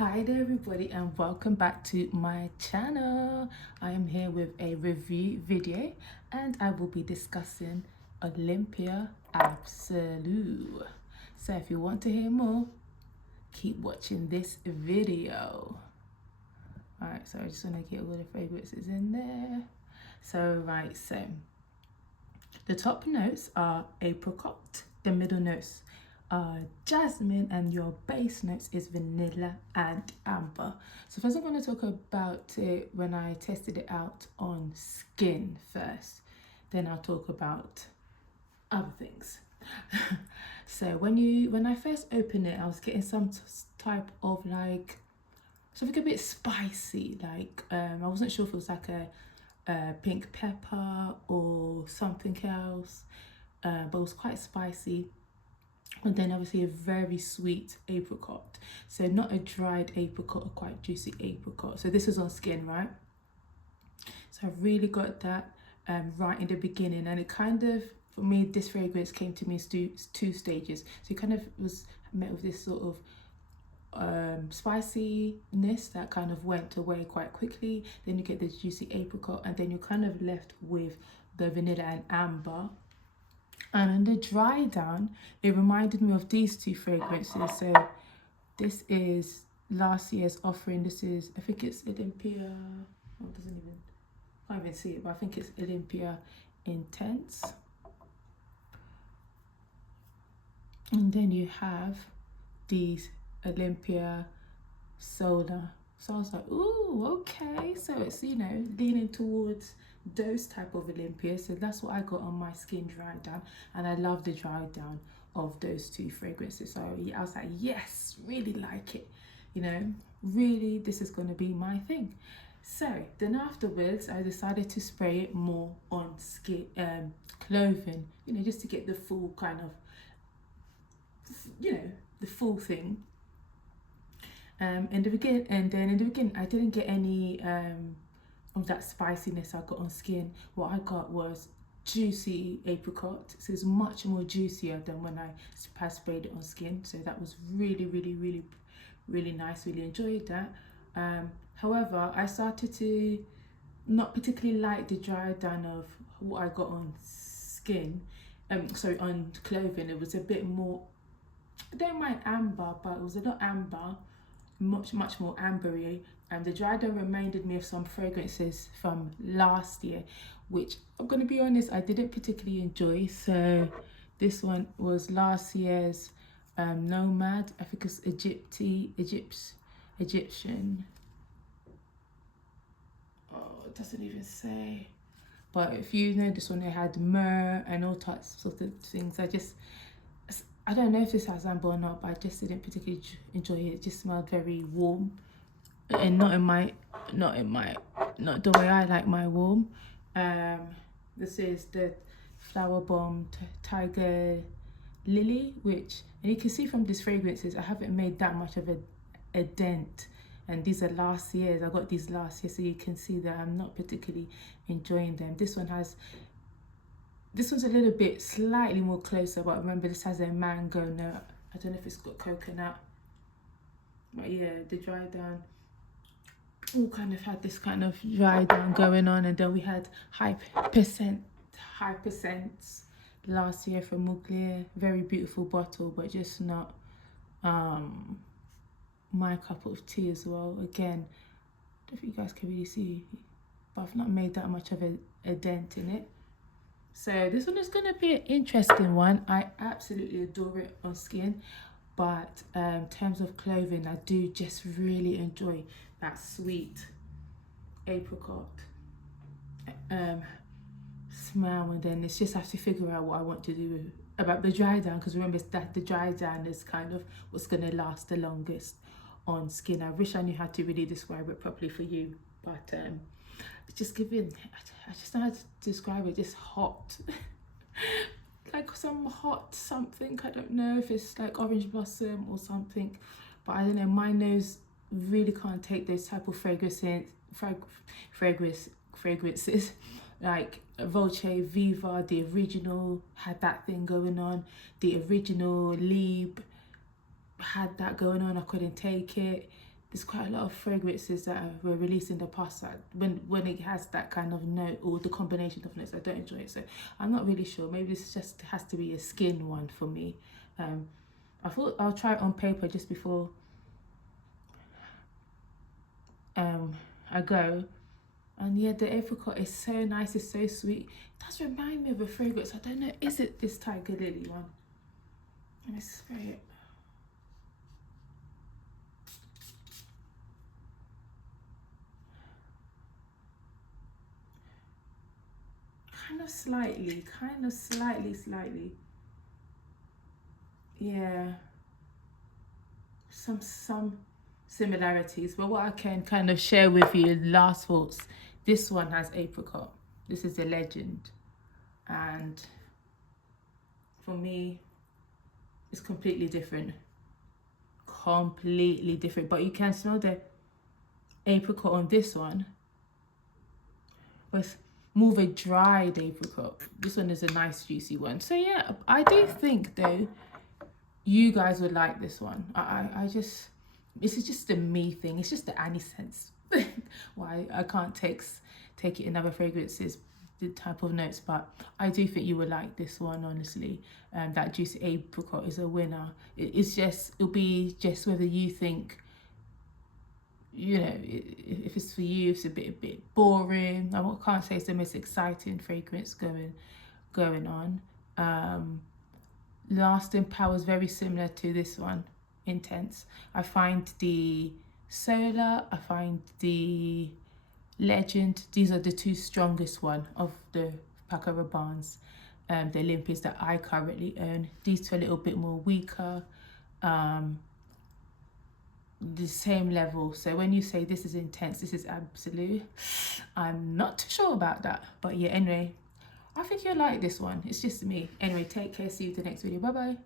Hi there everybody and welcome back to my channel. I am here with a review video and I will be discussing Olympea Absolu. So if you want to hear more, keep watching this video. Alright, so I just want to get all the fragrances in there. So the top notes are apricot, the middle notes jasmine, and your base notes is vanilla and amber. So first I'm going to talk about it when I tested it out on skin first, then I'll talk about other things. So when I first opened it, I was getting some type of like something a bit spicy, like I wasn't sure if it was like a pink pepper or something else, but it was quite spicy. And then obviously a very sweet apricot, so not a dried apricot, a quite juicy apricot. So this is on skin, right? So I really got that right in the beginning, and it kind of, for me, this fragrance came to me in two stages. So it kind of was met with this sort of spiciness that kind of went away quite quickly. Then you get the juicy apricot, and then you're kind of left with the vanilla and amber. And in the dry down, it reminded me of these two fragrances. So this is last year's offering. This is, I think it's Olympea. Oh, it doesn't even, I can't even see it, but I think it's Olympea Intense. And then you have these Olympea Solar. So I was like, ooh, okay. So it's, you know, leaning towards those type of Olympea. So that's what I got on my skin dry down, and I love the dry down of those two fragrances. So yeah, I was like, yes, really like it, you know, really this is going to be my thing. So then afterwards I decided to spray it more on skin, clothing, you know, just to get the full kind of, you know, the full thing. In the beginning I didn't get any of that spiciness I got on skin. What I got was juicy apricot, so it's much more juicier than when I sprayed it on skin. So that was really nice, really enjoyed that. However, I started to not particularly like the dry down of what I got on skin, on clothing. It was a bit more, I don't mind amber, but it was a lot amber, much more ambery, and the dry down reminded me of some fragrances from last year, which I'm gonna be honest, I didn't particularly enjoy. So this one was last year's Nomad. I think it's Egyptian. Oh, it doesn't even say. But if you know this one, it had myrrh and all types of things. I don't know if this has amber or not, but I just didn't particularly enjoy it. It just smelled very warm, and not the way I like my warm. This is the Flower Bomb Tiger Lily, which, and you can see from these fragrances, I haven't made that much of a dent. And these are last year's. I got these last year, so you can see that I'm not particularly enjoying them. This one's a little bit slightly more closer, but remember this has a mango note. I don't know if it's got coconut, but yeah, the dry down all kind of had this kind of dry down going on. And then we had high percents last year from Mugler. Very beautiful bottle, but just not my cup of tea as well. Again, I don't know if you guys can really see, but I've not made that much of a dent in it. So this one is going to be an interesting one. I absolutely adore it on skin, but in terms of clothing, I do just really enjoy that sweet apricot smell. And then it's just have to figure out what I want to do about the dry down, because remember that the dry down is kind of what's going to last the longest on skin. I wish I knew how to really describe it properly for you, but it's just giving, I just don't know how to describe it, just hot. Like some hot something, I don't know if it's like orange blossom or something, but I don't know, my nose really can't take those type of fragrances like Volce Viva, the original had that thing going on, the original Lieb had that going on. I couldn't take it. there's quite a lot of fragrances that were released in the past that when it has that kind of note or the combination of notes, I don't enjoy it. So I'm not really sure. Maybe this just has to be a skin one for me. I thought I'll try it on paper just before I go. And yeah, the apricot is so nice, it's so sweet. It does remind me of a fragrance. I don't know, is it this Tiger Lily one? Let me spray it. Kind of slightly. Yeah, some similarities. But what I can kind of share with you, last thoughts, this one has apricot. This is a legend. And for me, it's completely different. Completely different. But you can smell the apricot on this one. But more of a dried apricot. This one is a nice juicy one. So yeah, I do think though you guys would like this one. I just, this is just a me thing. It's just the Annie sense. Why I can't take it in other fragrances, the type of notes, but I do think you would like this one, honestly. That juicy apricot is a winner. It'll be just whether you think, you know, if it's for you, it's a bit boring. I can't say it's the most exciting fragrance going on. Lasting power is very similar to this one, intense. I find the Solar, I find the Legend, these are the two strongest one of the Paco Rabannes, the Olympias that I currently own. These two are a little bit more weaker, the same level. So when you say this is intense, this is Absolu, I'm not too sure about that. But yeah, anyway, I think you'll like this one. It's just me. Anyway, take care. See you in the next video. Bye bye.